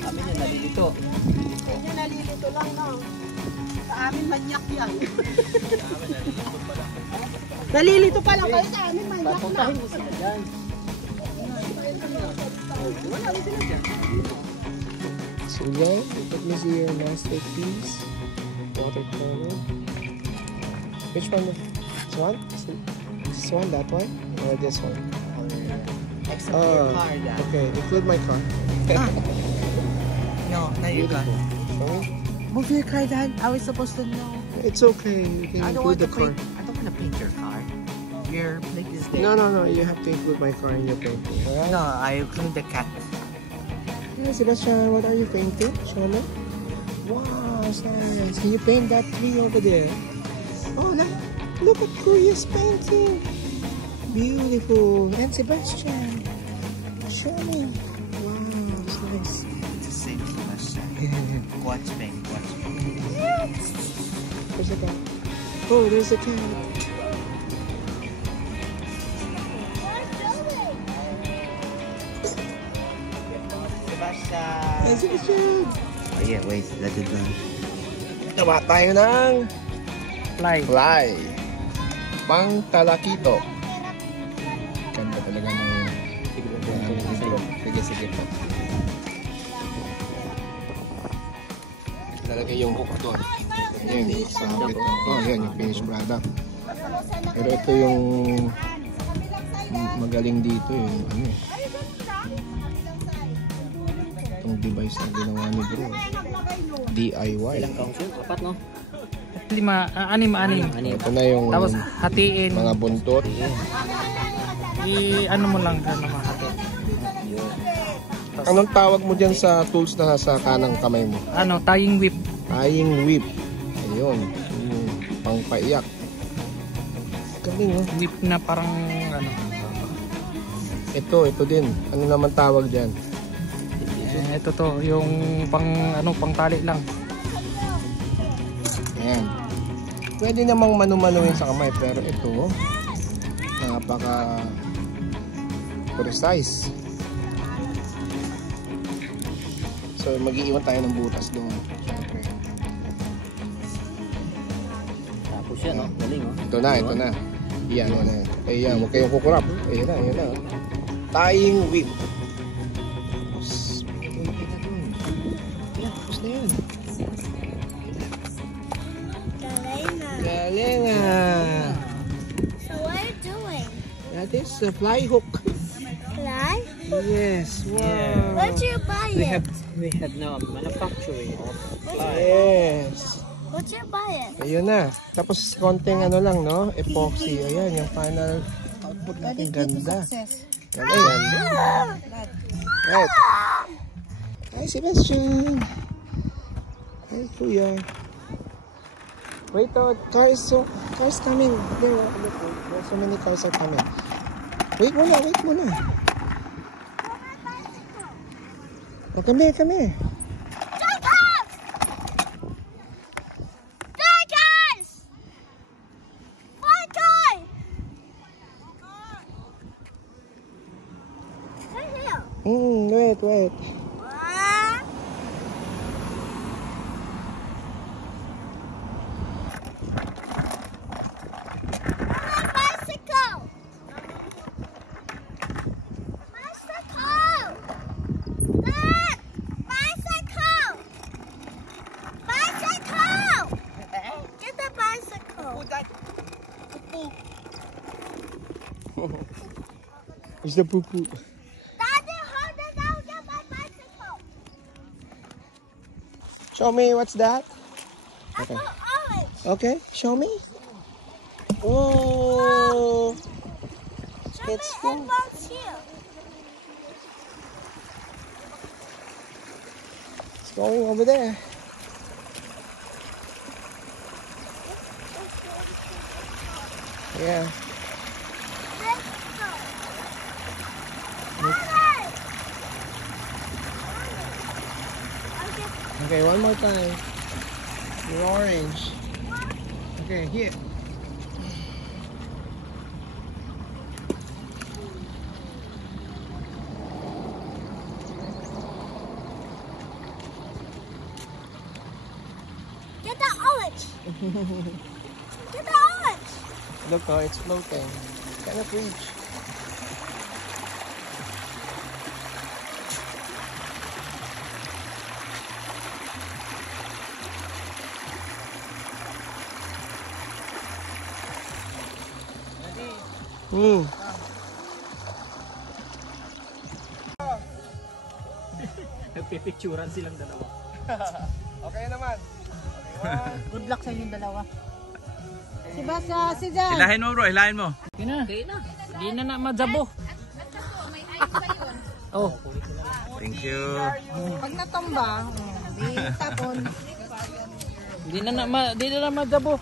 Kami na nalilito. Hindi nalilito lang, no? Sa amin manyak yan. Nalilito pa lang kayo sa amin manyak na. Papuntahin mo sila dyan. So guys, let me see your masterpiece. Watercolor. Which one? This one? This one? That one? Or this one? Except your car, Dad. Okay, include my car. No, not your car. Sorry? Move your car, Dad. I was supposed to know. It's okay. You can I don't include want the to car. paint. I don't want to paint your car. Your plate is there. No. You have to include my car in your painting. Alright? No, I include the cat. Yeah, Sebastian, what are you painting? Show me. Wow, it's nice. Can you paint that tree over there? Oh, look at Kuria's painting. Beautiful. And Sebastian, show me. Wow, it's nice. It's the same question. Watch me. Where's the cat? Oh, there's a cat. Hey, Sebastian. Oh yeah, wait. Let it run. Tawa tayo ng Fly. Pang talakito. Ganda talaga ng sige po. Talaga yung hook doon. Ayan, sabit. Oh, yan yung finished product. Pero ito yung magaling dito yung ano. Itong device na ginawa ni bro. DIY. Ilang council? 4, no? 5, 6. Ito na yung Tapos hatiin. mga buntot. Ano mo lang sa mga hati. Anong tawag mo dyan sa tools na sa kanang kamay mo? Tying whip. Tying whip. Ayun. Pangpaiyak. Galing oh. Whip na parang Ito din. Ano naman tawag dyan? Ito to, yung pang tali lang. Ayan. Pwede namang manumanuhin sa kamay, pero ito napaka precise. So mag-iwan tayo ng butas doon. Siyempre. Tapos yan, no? Galing, no? Ito na. Yan. Ayan, huwag kayong kukurap. Ayan na. Tying whip. Tapos na yun. Galing ah. So what are you doing? That is a fly hook. Fly? Yes. Wow. Where'd you buy it? We have now a manufacturing of Yes. Where'd you buy it? Ayun na. Tapos konting ano lang, no? Epoxy. Ayan, yung final output natin. Ganda. Galing. Right. Hi, Sebastian. Hi, Kuya. Wait, cars coming. There, look, so many cars are coming. Wait muna. Oh, come here. Wait. It's the poo-poo. Daddy, hold it out, get my bicycle. Show me, what's that? Okay. Orange. Okay, show me. Whoa! It's cool. It's going over there. Yeah. Okay, one more time. You're orange. Okay, here. Get the orange. Get the orange. Look, oh, it's floating. Cannot reach. Nagpipicturan silang dalawa. Okay naman. Good luck sa inyong dalawa. Si Basa, si Jan. Hilahin mo bro, hilahin mo. Okay na. Hindi na madzabo. Oh. Thank you. Pag natumba, di tapon. Hindi na madzabo.